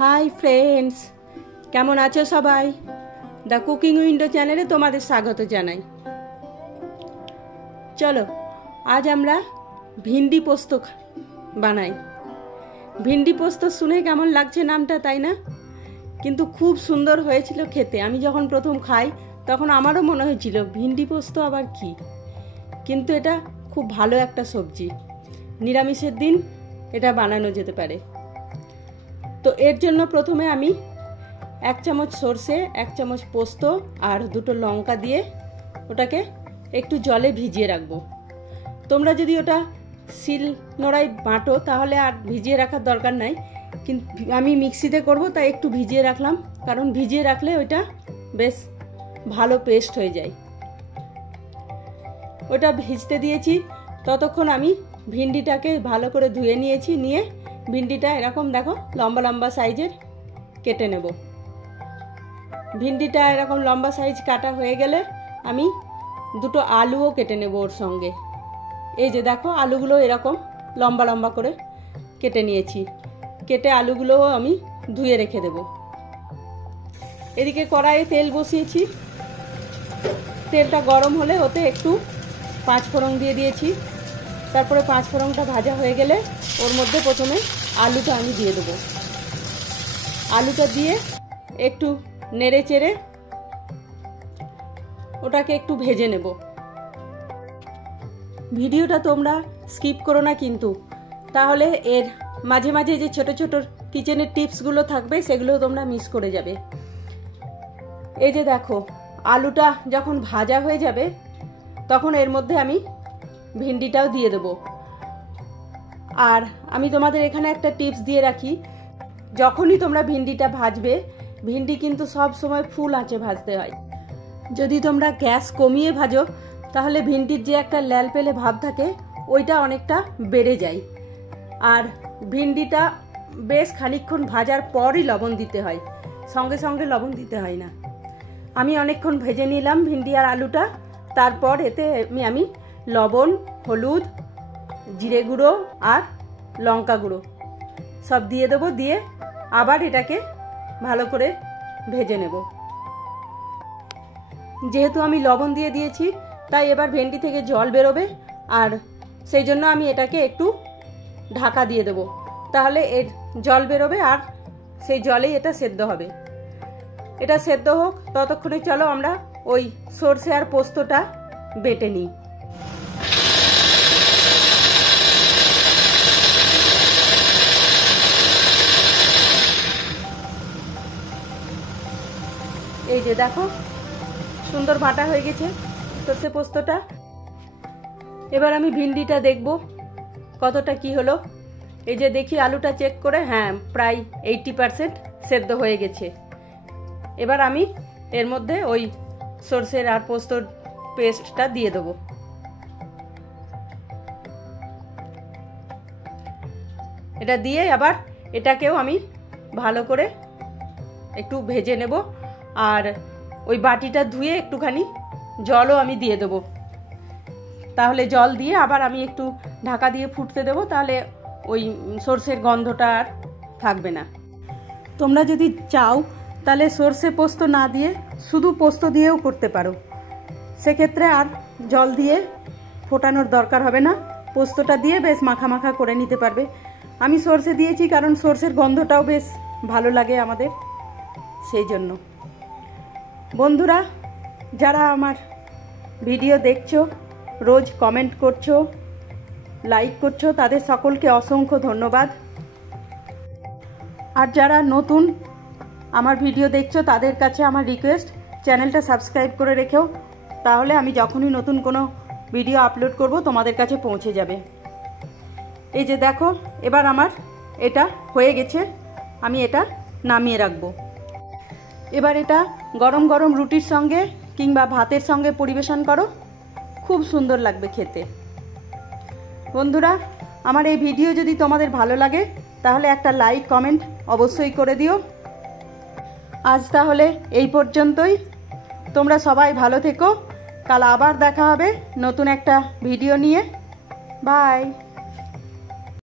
Hi friends, কেমন আছো সবাই? দ্য কুকিং উইন্ডো চ্যানেলে তোমাদের স্বাগত জানাই। চলো আজ আমরা ভিন্ডি পোস্ত বানাই। ভিন্ডি পোস্ত শুনে কেমন লাগছে নামটা, তাই না? কিন্তু খুব সুন্দর হয়েছিল খেতে। আমি যখন প্রথম খাই তখন আমারও মনে হয়েছিল ভিন্ডি পোস্ত আবার কি, কিন্তু এটা খুব ভালো একটা সবজি। নিরামিষের দিন এটা বানানো যেতে পারে। তো এর জন্য প্রথমে আমি 1 চামচ সর্ষে, 1 চামচ পোস্ত আর 2টো লঙ্কা দিয়ে ওটাকে একটু জলে ভিজিয়ে রাখবো। তোমরা যদি ওটা শিল নোড়ায় বাটো তাহলে আর ভিজিয়ে রাখার দরকার নাই, কিন্তু আমি মিক্সিতে করব তাই একটু ভিজিয়ে রাখলাম, কারণ ভিজিয়ে রাখলে ওইটা বেশ ভালো পেস্ট হয়ে যায়। ওটা ভিজতে দিয়েছি, ততক্ষণ আমি ভিন্ডিটাকে ভালো করে ধুয়ে নিয়েছি। নিয়ে ভিন্ডিটা এরকম দেখো লম্বা লম্বা সাইজের কেটে নেব। ভিন্ডিটা এরকম লম্বা সাইজ কাটা হয়ে গেলে আমি 2টো আলুও কেটে নেব ওর সঙ্গে। এই যে দেখো আলুগুলো এরকম লম্বা লম্বা করে কেটে নিয়েছি। কেটে আলুগুলোও আমি ধুয়ে রেখে দেব। এদিকে কড়াইয়ে তেল বসিয়েছি। তেলটা গরম হলে ওতে একটু 5 ফোড়ন দিয়ে দিয়েছি। তারপরে 5 ফোড়নটা ভাজা হয়ে গেলে ওর মধ্যে প্রথমে আলুটা আমি দিয়ে দেবো। আলুটা দিয়ে একটু নেড়ে চেড়ে ওটাকে একটু ভেজে নেব। ভিডিওটা তোমরা স্কিপ করো না কিন্তু, তাহলে এর মাঝে মাঝে যে ছোট ছোট কিচেনের টিপসগুলো থাকবে সেগুলো তোমরা মিস করে যাবে। এই যে দেখো আলুটা যখন ভাজা হয়ে যাবে তখন এর মধ্যে আমি ভিন্ডিটাও দিয়ে দেবো। আর আমি তোমাদের এখানে একটা টিপস দিয়ে রাখি, যখনই তোমরা ভিন্ডিটা ভাজবে, ভিন্ডি কিন্তু সব সময় ফুল আঁচে ভাজতে হয়। যদি তোমরা গ্যাস কমিয়ে ভাজো তাহলে ভিন্ডির যে একটা ল্যালপেলে ভাব থাকে ওইটা অনেকটা বেড়ে যায়। আর ভিন্ডিটা বেশ খানিকক্ষণ ভাজার পরই লবণ দিতে হয়, সঙ্গে সঙ্গে লবণ দিতে হয় না। আমি অনেকক্ষণ ভেজে নিলাম ভিন্ডি আর আলুটা। তারপর এতে আমি লবণ, হলুদ, জিরে গুঁড়ো আর লঙ্কা গুঁড়ো সব দিয়ে দেবো। দিয়ে আবার এটাকে ভালো করে ভেজে নেব। যেহেতু আমি লবণ দিয়ে দিয়েছি তাই এবার ভেন্ডি থেকে জল বেরোবে, আর সেই জন্য আমি এটাকে একটু ঢাকা দিয়ে দেবো। তাহলে এর জল বেরোবে আর সেই জলেই এটা সেদ্ধ হবে। এটা সেদ্ধ হোক, ততক্ষণে চলো আমরা ওই সর্ষে আর পোস্তটা বেটে নিই। এই যে দেখো সুন্দর বাটা হয়ে গেছে সর্ষে পোস্তটা। এবার আমি ভিন্ডিটা দেখব কতটা কি হলো। এই যে দেখি আলুটা চেক করে, হ্যাঁ প্রায় 80% সেদ্ধ হয়ে গেছে। এবার আমি এর মধ্যে ওই সর্ষের আর পোস্তর পেস্টটা দিয়ে দেবো। এটা দিয়ে আবার এটাকেও আমি ভালো করে একটু ভেজে নেব। আর ওই বাটিটা ধুয়ে একটুখানি জলও আমি দিয়ে দেবো। তাহলে জল দিয়ে আবার আমি একটু ঢাকা দিয়ে ফুটতে দেবো, তাহলে ওই সর্ষের গন্ধটা আর থাকবে না। তোমরা যদি চাও তাহলে সর্ষে পোস্ত না দিয়ে শুধু পোস্ত দিয়েও করতে পারো, সেক্ষেত্রে আর জল দিয়ে ফোটানোর দরকার হবে না। পোস্তটা দিয়ে বেশ মাখা মাখা করে নিতে পারবে। আমি সর্ষে দিয়েছি কারণ সর্ষের গন্ধটাও বেশ ভালো লাগে আমাদের, সেই জন্য। বন্ধুরা যারা আমার ভিডিও দেখছো, রোজ কমেন্ট করছো, লাইক করছো, তাদের সকলকে অসংখ্য ধন্যবাদ। আর যারা নতুন আমার ভিডিও দেখছো তাদের কাছে আমার রিকোয়েস্ট, চ্যানেলটা সাবস্ক্রাইব করে রেখেও, তাহলে আমি যখনই নতুন কোনো ভিডিও আপলোড করব তোমাদের কাছে পৌঁছে যাবে। এই যে দেখো এবার আমার এটা হয়ে গেছে, আমি এটা নামিয়ে রাখবো। এবার এটা গরম গরম রুটির সঙ্গে কিংবা ভাতের সঙ্গে পরিবেশন করো, খুব সুন্দর লাগবে খেতে। বন্ধুরা আমার এই ভিডিও যদি তোমাদের ভালো লাগে তাহলে একটা লাইক কমেন্ট অবশ্যই করে দিও। আজ তাহলে এই পর্যন্তই। তোমরা সবাই ভালো থেকো। কাল আবার দেখা হবে নতুন একটা ভিডিও নিয়ে। বাই।